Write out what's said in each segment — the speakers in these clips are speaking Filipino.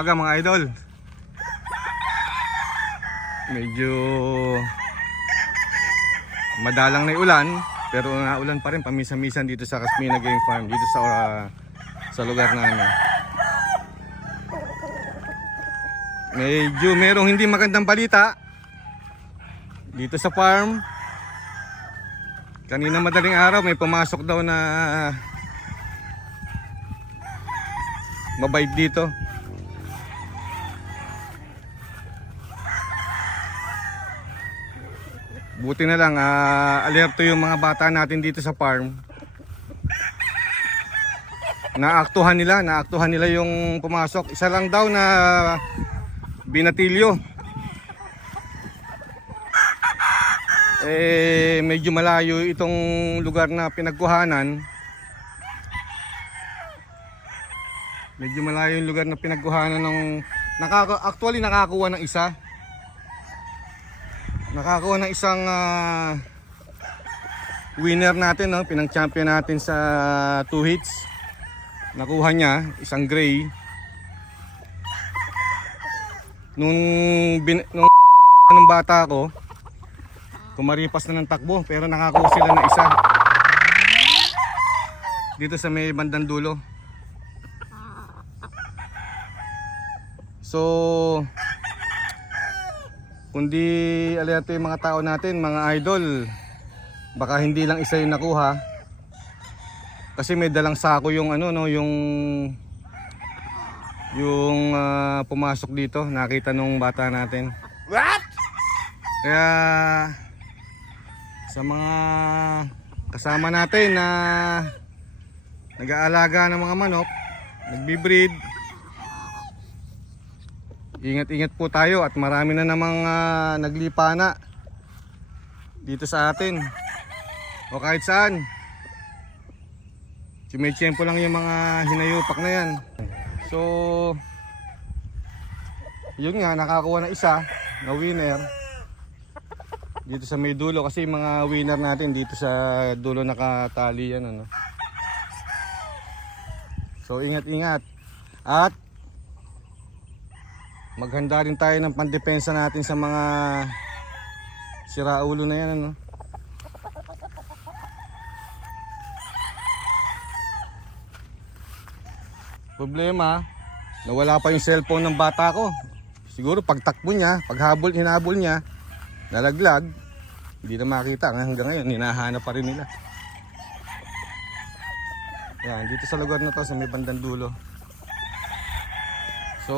Umaga mga idol. Medyo madalang na ulan, pero naulan pa rin pamisa-misan dito sa Casmina Game Farm, dito sa ah, sa lugar namin. Medyo merong hindi magandang balita dito sa farm. Kanina madaling araw may pumasok daw na mabait dito. Buti na lang, ah, alerto yung mga bata natin dito sa farm. Naaktuhan nila, naaktuhan nila yung pumasok. Isa lang daw na binatilyo. Eh, medyo malayo itong lugar na pinagkuhanan. Medyo malayo yung lugar na pinagkuhanan ng nakaka actually nakakuha ng isa. Nakakuha ng isang ah, winner natin, no? pinang-champion natin sa two hits. Nakuha niya isang gray. Nung bin, nung nung bata ko, kumaripas na ng takbo pero nakakuha sila ng isa. Dito sa may bandang dulo. So, kundi alerto yung mga tao natin, mga idol, baka hindi lang isa yung nakuha. Kasi may dalang sako yung ano no, yung yung ah, pumasok dito, nakita nung bata natin. What? Kaya sa mga kasama natin na nag-aalaga ng mga manok, nagbi-breed, Ingat-ingat po tayo at marami na namang ah, naglipana dito sa atin o kahit saan. Tiyempo lang yung mga hinayupak na yan. So, yun nga, nakakuha na isa na winner dito sa may dulo kasi mga winner natin dito sa dulo nakatali yan ano. So ingat-ingat. At maghanda rin tayo ng pandepensa natin sa mga siraulo na yan ano. Problema, nawala pa yung cellphone ng bata ko. Siguro pagtakbo niya, paghabol, hinabol niya, nalaglag, hindi na makita. Hanggang ngayon, hinahanap pa rin nila. Yan, dito sa lugar na to, sa may bandang dulo. So,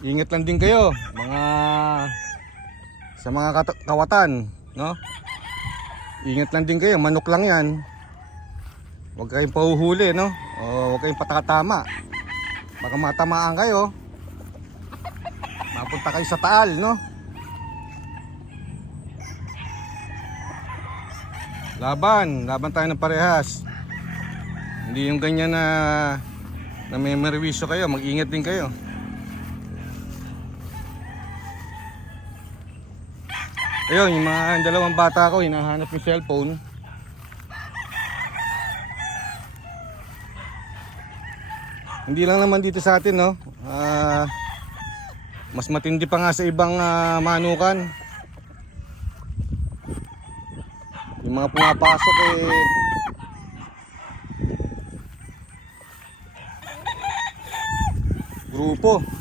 ingat lang din kayo, mga sa mga kawatan, no? Ingat lang din kayo, manok lang yan. Huwag kayong pahuhuli, no? O huwag kayong patakatama. Baka matamaan kayo. Mapunta kayo sa taal, no? Laban, laban tayo ng parehas. Hindi yung ganyan na na may merwisyo kayo, mag-ingat din kayo. Ayun, yung mga dalawang bata ko, hinahanap yung cellphone. Hindi lang naman dito sa atin, no? Ah, mas matindi pa nga sa ibang ah, manukan. Yung mga pumapasok eh grupo.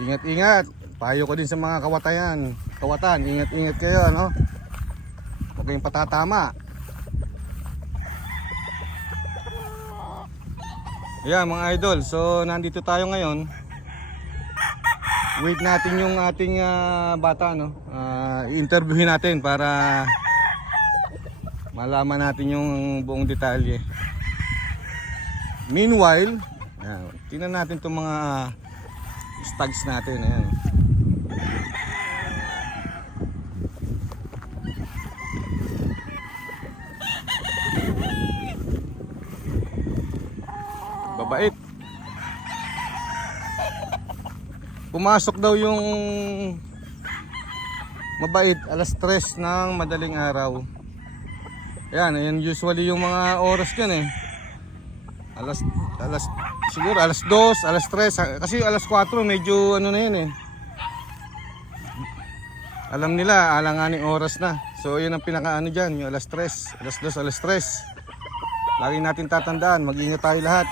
Ingat-ingat. Payo ko din sa mga kawatayan. Kawatan, ingat-ingat kayo, ano? Huwag kayong patatama. Ayan mga idol, so nandito tayo ngayon. Wait natin yung ating ah, bata no. Ah, interviewin natin para malaman natin yung buong detalye. Meanwhile, tingnan natin itong mga stags natin. Ayan. Babait. Pumasok daw yung mabait alas 3 ng madaling araw. Yan, ayan usually yung mga oras dyan eh. Alas, alas, siguro alas 2, alas 3, kasi alas 4 medyo ano na yan eh. Alam nila, alanganing oras na. So yun ang pinaka ano dyan, yung alas 3, alas 2, alas 3. Lagi natin tatandaan, mag-ingat tayo lahat.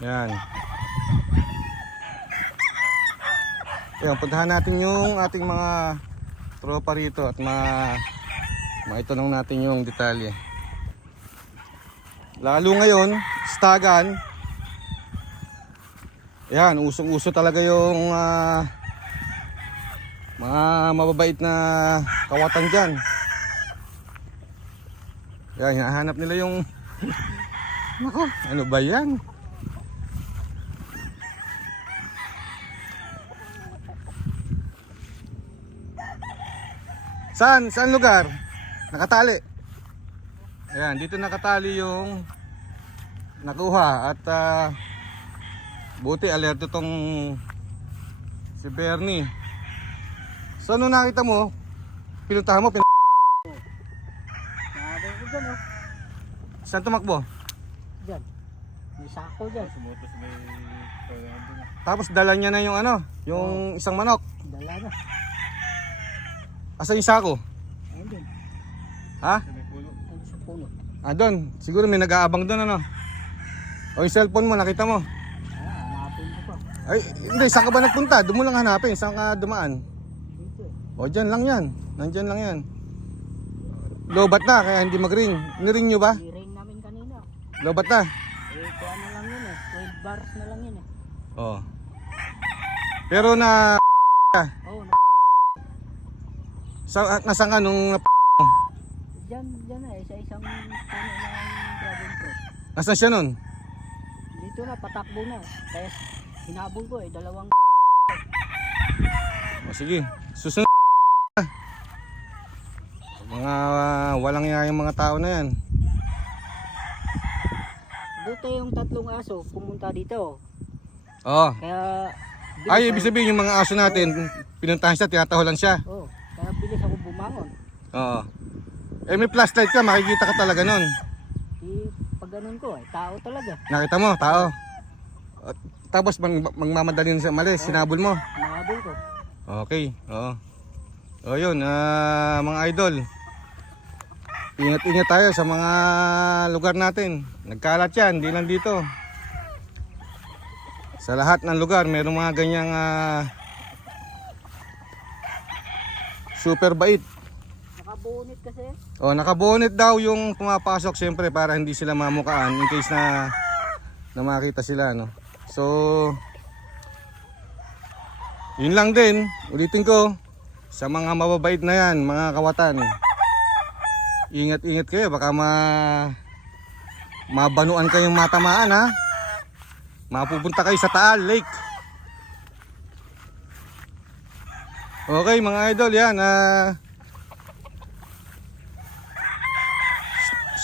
Yan. Yan, puntahan natin yung ating mga tropa rito at ma maitanong natin yung detalye. Lalo ngayon, stagan. Yan, usong-uso talaga yung ah, mga mababait na kawatan dyan. Yan, hinahanap nila yung... Nako, ano ba yan? Saan? Saan lugar? Nakatali. Ayan, dito nakatali yung nakuha at ah, buti alerto tong si Bernie. So nung nakita mo, pinuntahan mo, pin- Nakabay ko dyan oh. saan tumakbo? Dyan. May sako dyan. Tapos dala niya na yung ano, yung isang manok. Dala na. Asan yung sako? Ha? Ah, doon. Siguro may nag-aabang doon ano. O yung cellphone mo, nakita mo. Ah. Ay, hindi, saan ka ba nagpunta? Doon mo lang hanapin, saan ka dumaan? O, dyan lang yan. Nandyan lang yan. Lobat na, kaya hindi mag-ring. Niring nyo ba? I-rain namin kanina. Lobat na. Eh, kaya na lang yun eh. 12 bars na lang yun eh. Oh. Pero na... Oh, na Sa, nasaan ka nung... Dyan, dyan na eh. Sa isang puno ng dragon fruit. Nasaan siya nun? Dito na, patakbo na. Kaya hinabol ko eh. Dalawang O, sige. Susunod. Mga walang iya yung mga tao na yan. Buti yung tatlong aso pumunta dito. Oh. Kaya... bilis Ay, ako- ibig sabihin yung mga aso natin, pinuntahan siya, tinatahulan siya. Oh, kaya bilis ako bumangon. Oo. Eh, may flashlight ka, makikita ka talaga nun. Di pag ganun ko eh. Tao talaga. Nakita mo, tao. At, tapos mag, magmamadali na siya malis, sinabol mo. Hinabol ko. Okay, oo. O yun, ah, mga idol. Ingat-ingat tayo sa mga lugar natin. Nagkalat yan, hindi lang dito. Sa lahat ng lugar, mayroong mga ganyang ah, super bait. Nakabunit kasi. O, nakabonet daw yung pumapasok siyempre para hindi sila mamukaan in case na, na makita sila, no? So, yun lang din, ulitin ko, sa mga mababait na yan, mga kawatan, ingat-ingat kayo, baka ma, mabanuan kayong matamaan, ha? Mapupunta kayo sa Taal Lake. Okay, mga idol, yan, ah,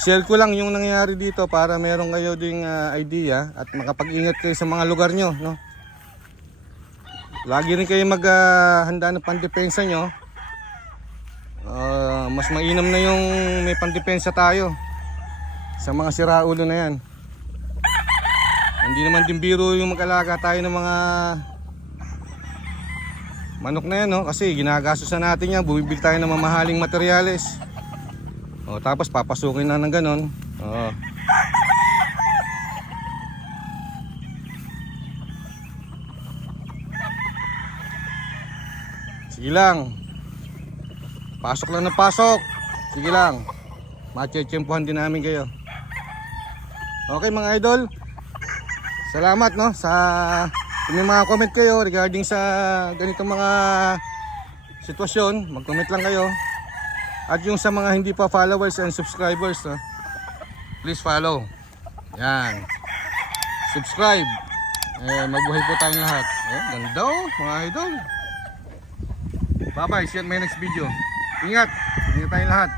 share ko lang yung nangyayari dito para meron kayo ding ah, idea at makapag-ingat kayo sa mga lugar nyo, no? Lagi rin kayo maghanda ng pandepensa nyo. Ah, mas mainam na yung may pandepensa tayo sa mga siraulo na yan. Hindi naman din biro yung mag-alaga tayo ng mga manok na yan, no? Kasi ginagastos na natin yan, bumibili tayo ng mamahaling materyales. O, tapos papasukin na ng ganon. Oo. Sige lang. Pasok lang na pasok. Sige lang. Machechempuhan din namin kayo. Okay mga idol. Salamat no sa may mga comment kayo regarding sa ganitong mga sitwasyon. Mag-comment lang kayo. At yung sa mga hindi pa followers and subscribers, no, please follow. Yan. Subscribe. Eh, mabuhay po tayong lahat. Eh, ganda oh, mga idol. Bye-bye. See you on my next video. Ingat. Ingat tayong lahat.